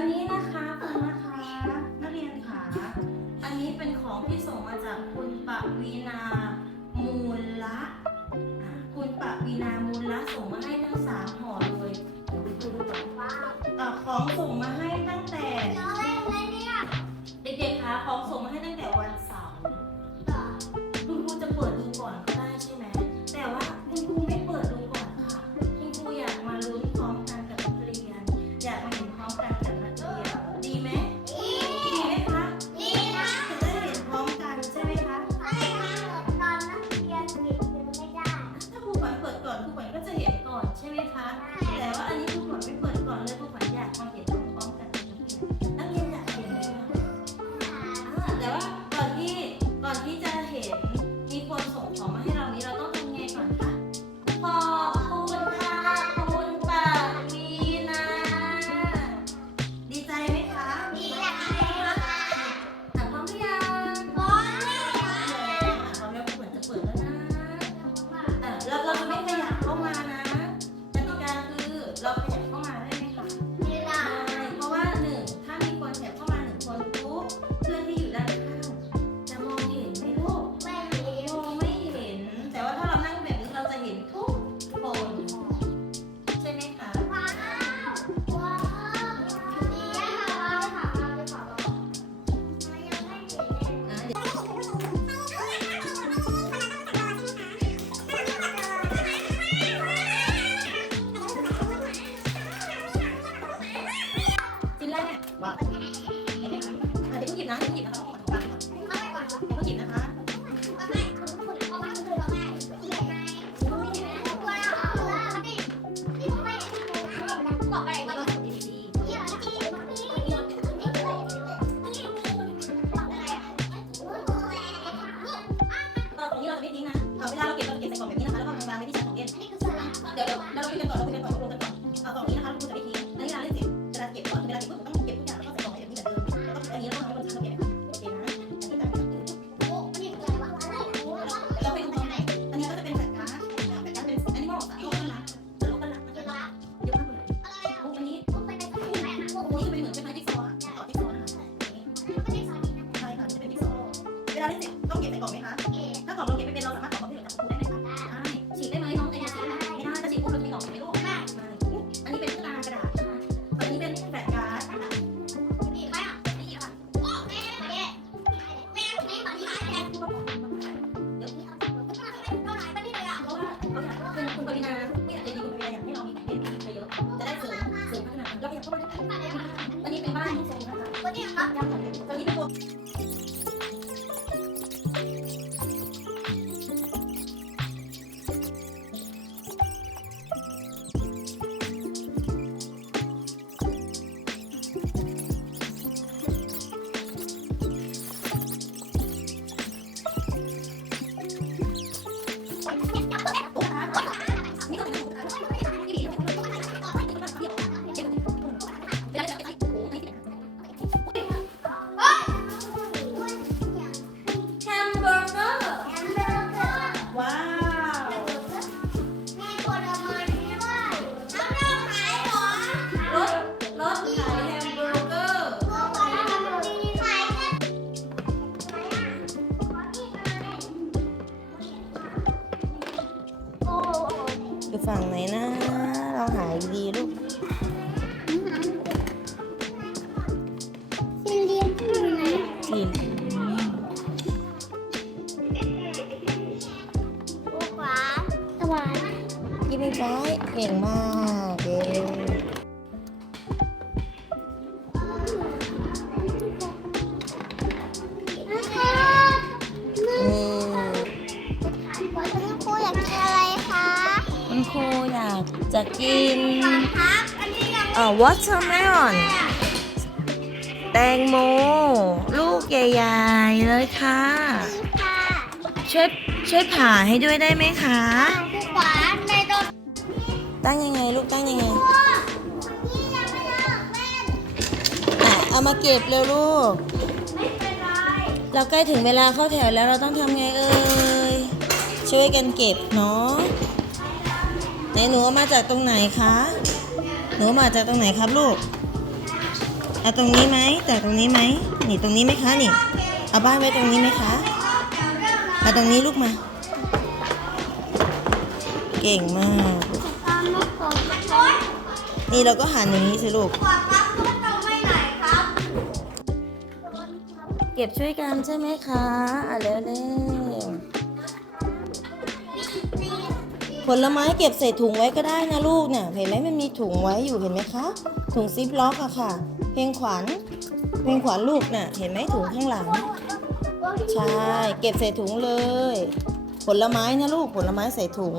อันนี้นะคะคุณนะคะนักเรียนค่ะ อันนี้เป็นของที่ส่งมาจากคุณปวีนามูลละคุณปวีนามูลละส่งมาให้ทั้งสามห่อเลยเดี๋ยวไปดูดูก่อนอะ ไม่ทิ้งนะเอาเวลาเราเก็บเราเก็บใส่กล่องแบบนี้นะคะแล้วก็วางไว้ที่ชั้นของเล่นเดี๋ยวเดี๋ยวเราคุยกันก่อนเราคุยกันก่อนตกลงกันก่อนเอากล่องนี้นะคะคุณจะไม่ทิ้งอันนี้เราเล่นเสร็จเวลาเก็บก่อนเวลาเก็บปุ๊บต้องเก็บทุกอย่างแล้วก็ใส่กล่องไว้แบบนี้เหมือนเดิมแล้วก็อันนี้เราต้องทำให้บนชั้นเราเก็บโอเคนะอันนี้ตั้งเราไปดูตรงไหนอันนี้ก็จะเป็นแบบการ์ดแบบการ์ดเป็นแอนิมอลสายโลกกันละโลกกันละนะคะเยอะมากเลยโอ้อันนี้โอ้นี่จะเป็นเหมือนเป็นไม้จิ๊กซอว์ต่อจิ๊กซอว์นะคะใช่ค่ะจะเป็นจิ๊กซอว์เวลาเล่นเสร็จต้องเก็บใส่กล่องไหมคะ อยู่ฝั่งไหนนะ เราหายดีลูกกินกินไม่ได้เก่งมากเย้นี่ คุณครูอยากจะกินเอ่อวอเตอร์เมลอนแตงโม ลูกใหญ่ๆเลยค่ะ ช่วยช่วยผ่าให้ด้วยได้ไหมคะตั้งยังไงลูกตั้งยังไงอะเอามาเก็บเร็วลูก เราใกล้ถึงเวลาเข้าแถวแล้วเราต้องทำไงเอ่ยช่วยกันเก็บเนาะไห นหนูเอามาจากตรงไหนคะ หนูเอามาจากตรงไหนครับลูกเอาตรงนี้ไหมแต่ตรงนี้ไหมนี่ตรงนี้ไหมคะนี่ เอาบ้านไว้ตรงนี้ไหมคะเอาตรงนี้ลูกมา เก่งมากตามลูกโป่งครับนี่เราก็หันอย่างนี้สิลูกขวาครับลูกโป่งไม่ไหนครับเก็บช่วยกันใช่ไหมคะอะเร็วเร็ว ผลไม้เก็บใส่ถุงไว้ก็ได้นะลูกเนี่ยเห็นไหมมันมีถุงไว้อยู่เห็นไหมคะถุงซิปล็อกอะค่ะ เพลงขวัญเพลงขวัญลูกเนี่ยเห็นไหมถุงข้างหลัง ใช่ เก็บใส่ถุงเลย ผลไม้นะลูกผลไม้ใส่ถุง